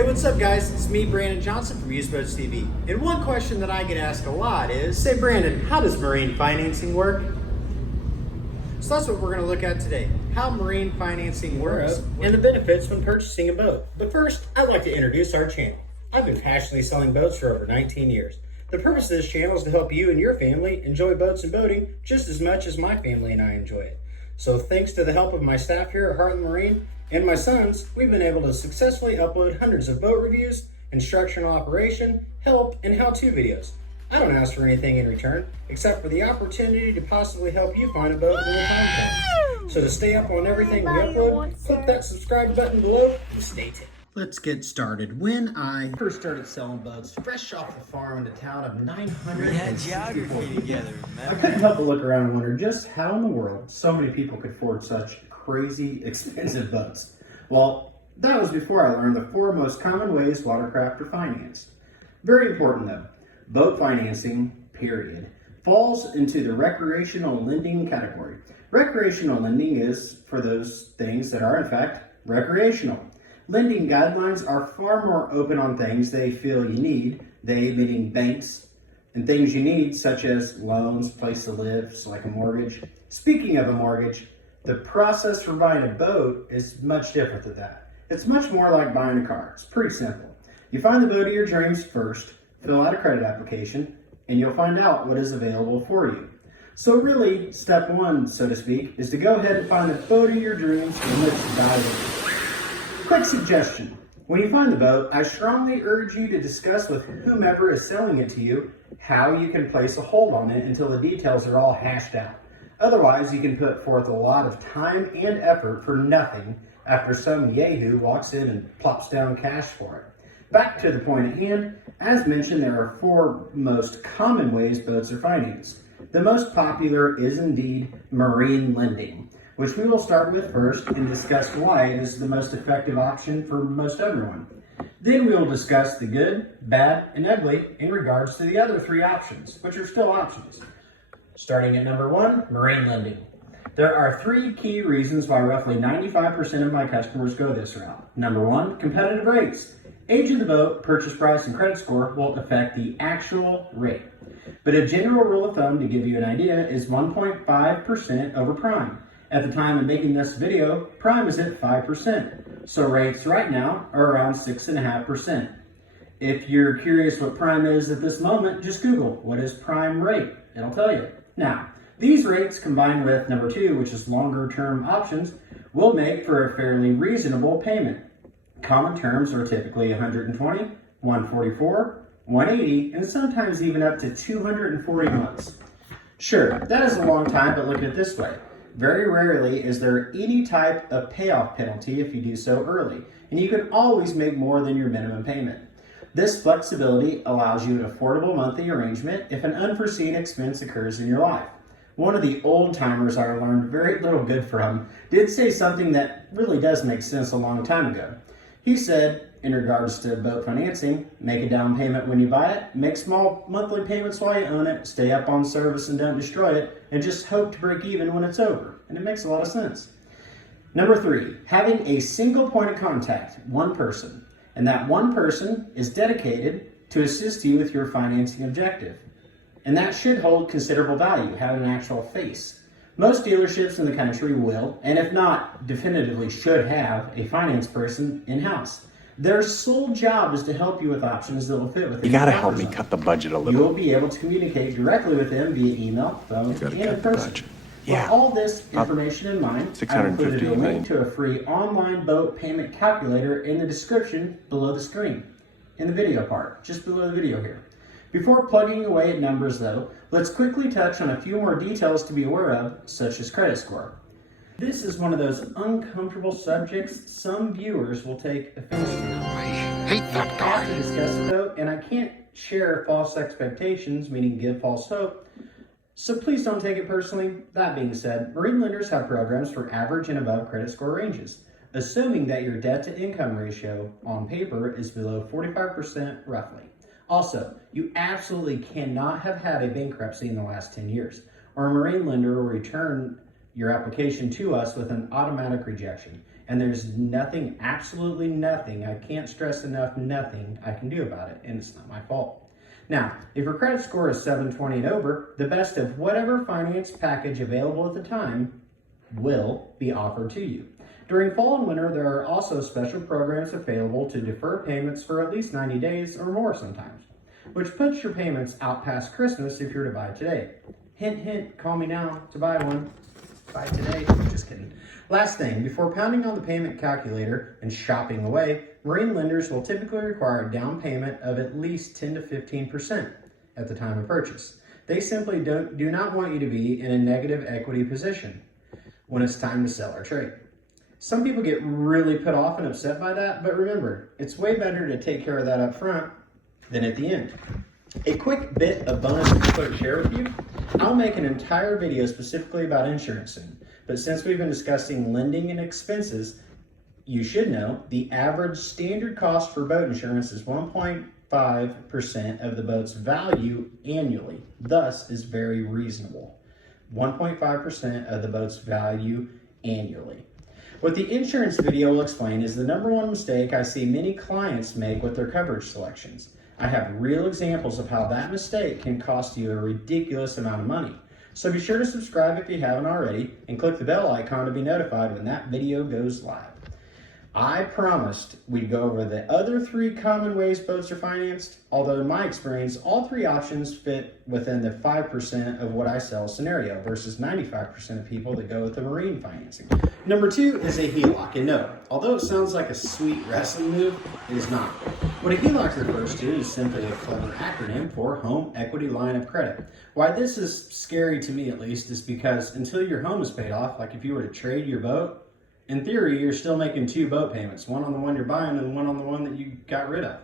Hey, what's up guys? It's me, Brandon Johnson from Used Boats TV. And one question that I get asked a lot is, say Brandon, how does marine financing work? So that's what we're going to look at today, how marine financing works and the benefits when purchasing a boat. But first, I'd like to introduce our channel. I've been passionately selling boats for over 19 years. The purpose of this channel is to help you and your family enjoy boats and boating just as much as my family and I enjoy it. So thanks to the help of my staff here at Heartland Marine and my sons, we've been able to successfully upload hundreds of boat reviews, instructional operation, help, and how-to videos. I don't ask for anything in return, except for the opportunity to possibly help you find a boat when the time comes. So to stay up on everything we upload, click that subscribe button below and stay tuned. Let's get started. When I first started selling boats, fresh off the farm in a town of 964 people, I couldn't help but look around and wonder just how in the world so many people could afford such crazy expensive boats. Well, that was before I learned the 4 most common ways watercraft are financed. Very important though, boat financing, period, falls into the recreational lending category. Recreational lending is for those things that are in fact recreational. Lending guidelines are far more open on things they feel you need, they meaning banks, and things you need such as loans, place to live, so like a mortgage. Speaking of a mortgage, the process for buying a boat is much different than that. It's much more like buying a car. It's pretty simple. You find the boat of your dreams first, fill out a credit application, and you'll find out what is available for you. So really, step 1, so to speak, is to go ahead and find the boat of your dreams and let's dive in. Quick suggestion. When you find the boat, I strongly urge you to discuss with whomever is selling it to you how you can place a hold on it until the details are all hashed out. Otherwise, you can put forth a lot of time and effort for nothing after some yahoo walks in and plops down cash for it. Back to the point at hand, as mentioned, there are 4 most common ways boats are financed. The most popular is indeed marine lending, which we will start with first and discuss why it is the most effective option for most everyone. Then we will discuss the good, bad, and ugly in regards to the other 3 options, which are still options. Starting at number 1, marine lending. There are 3 key reasons why roughly 95% of my customers go this route. Number 1, competitive rates. Age of the boat, purchase price, and credit score will affect the actual rate. But a general rule of thumb to give you an idea is 1.5% over prime. At the time of making this video, prime is at 5%, so rates right now are around 6.5%. If you're curious what prime is at this moment, just Google, what is prime rate? It'll tell you. Now, these rates combined with number 2, which is longer term options, will make for a fairly reasonable payment. Common terms are typically 120, 144, 180, and sometimes even up to 240 months. Sure, that is a long time, but look at it this way. Very rarely is there any type of payoff penalty if you do so early, and you can always make more than your minimum payment. This flexibility allows you an affordable monthly arrangement if an unforeseen expense occurs in your life. One of the old timers I learned very little good from did say something that really does make sense a long time ago. He said, in regards to boat financing, make a down payment when you buy it, make small monthly payments while you own it, stay up on service and don't destroy it, and just hope to break even when it's over. And it makes a lot of sense. Number 3, having a single point of contact, one person, and that one person is dedicated to assist you with your financing objective. And that should hold considerable value, having an actual face. Most dealerships in the country will, and if not, definitively should have a finance person in-house. Their sole job is to help you with options that will fit with you gotta help me cut the budget a little. You will be able to communicate directly with them via email, phone, and in person. Yeah. With all this information in mind, I included a link to a free online boat payment calculator in the description below the screen, in the video part, just below the video here. Before plugging away at numbers though, let's quickly touch on a few more details to be aware of, such as credit score. This is one of those uncomfortable subjects some viewers will take offense to. I hate that guy. I have to discuss it though, and I can't share false expectations, meaning give false hope, so please don't take it personally. That being said, marine lenders have programs for average and above credit score ranges, assuming that your debt to income ratio on paper is below 45% roughly. Also, you absolutely cannot have had a bankruptcy in the last 10 years, or a marine lender will return your application to us with an automatic rejection. And there's nothing, absolutely nothing, I can't stress enough, nothing I can do about it, and it's not my fault. Now, if your credit score is 720 and over, the best of whatever finance package available at the time will be offered to you. During fall and winter, there are also special programs available to defer payments for at least 90 days or more sometimes, which puts your payments out past Christmas if you're to buy today. Hint, hint, call me now to buy one. Buy today. Just kidding. Last thing, before pounding on the payment calculator and shopping away, marine lenders will typically require a down payment of at least 10 to 15% at the time of purchase. They simply do not want you to be in a negative equity position when it's time to sell or trade. Some people get really put off and upset by that, but remember, it's way better to take care of that up front than at the end. A quick bit of bonus info to share with you. I'll make an entire video specifically about insurance soon, but since we've been discussing lending and expenses, you should know the average standard cost for boat insurance is 1.5% of the boat's value annually, thus is very reasonable. 1.5% of the boat's value annually. What the insurance video will explain is the number one mistake I see many clients make with their coverage selections. I have real examples of how that mistake can cost you a ridiculous amount of money. So be sure to subscribe if you haven't already and click the bell icon to be notified when that video goes live. I promised we'd go over the other 3 common ways boats are financed, although in my experience, all 3 options fit within the 5% of what I sell scenario versus 95% of people that go with the marine financing. Number 2 is a HELOC, and no, although it sounds like a sweet wrestling move, it is not. What a HELOC refers to is simply a clever acronym for Home Equity Line of Credit. Why this is scary to me at least is because until your home is paid off, like if you were to trade your boat, in theory, you're still making 2 boat payments, one on the one you're buying and one on the one that you got rid of.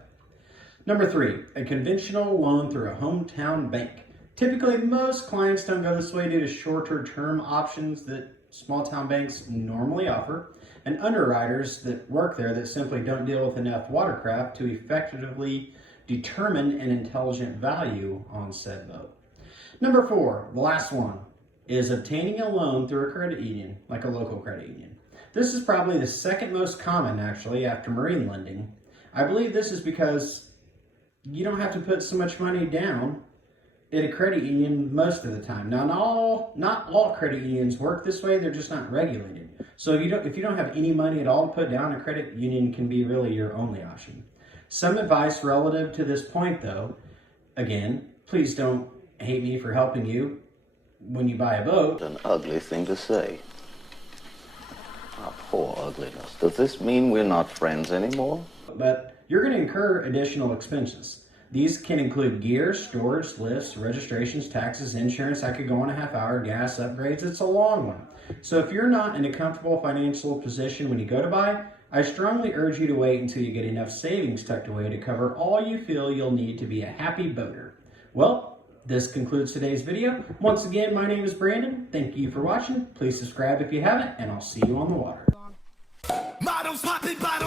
Number 3, a conventional loan through a hometown bank. Typically, most clients don't go this way due to shorter term options that small town banks normally offer, and underwriters that work there that simply don't deal with enough watercraft to effectively determine an intelligent value on said boat. Number 4, the last one, is obtaining a loan through a credit union, like a local credit union. This is probably the second most common, actually, after marine lending. I believe this is because you don't have to put so much money down at a credit union most of the time. Now, not all credit unions work this way. They're just not regulated. So if you don't have any money at all to put down, a credit union can be really your only option. Some advice relative to this point, though. Again, please don't hate me for helping you when you buy a boat. An ugly thing to say. Ah, poor ugliness. Does this mean we're not friends anymore? But you're going to incur additional expenses. These can include gear, storage, lifts, registrations, taxes, insurance. I could go on a half hour, gas upgrades. It's a long one. So if you're not in a comfortable financial position when you go to buy, I strongly urge you to wait until you get enough savings tucked away to cover all you feel you'll need to be a happy boater. Well, this concludes today's video. Once again, my name is Brandon. Thank you for watching. Please subscribe if you haven't, and I'll see you on the water. Models popping bottles.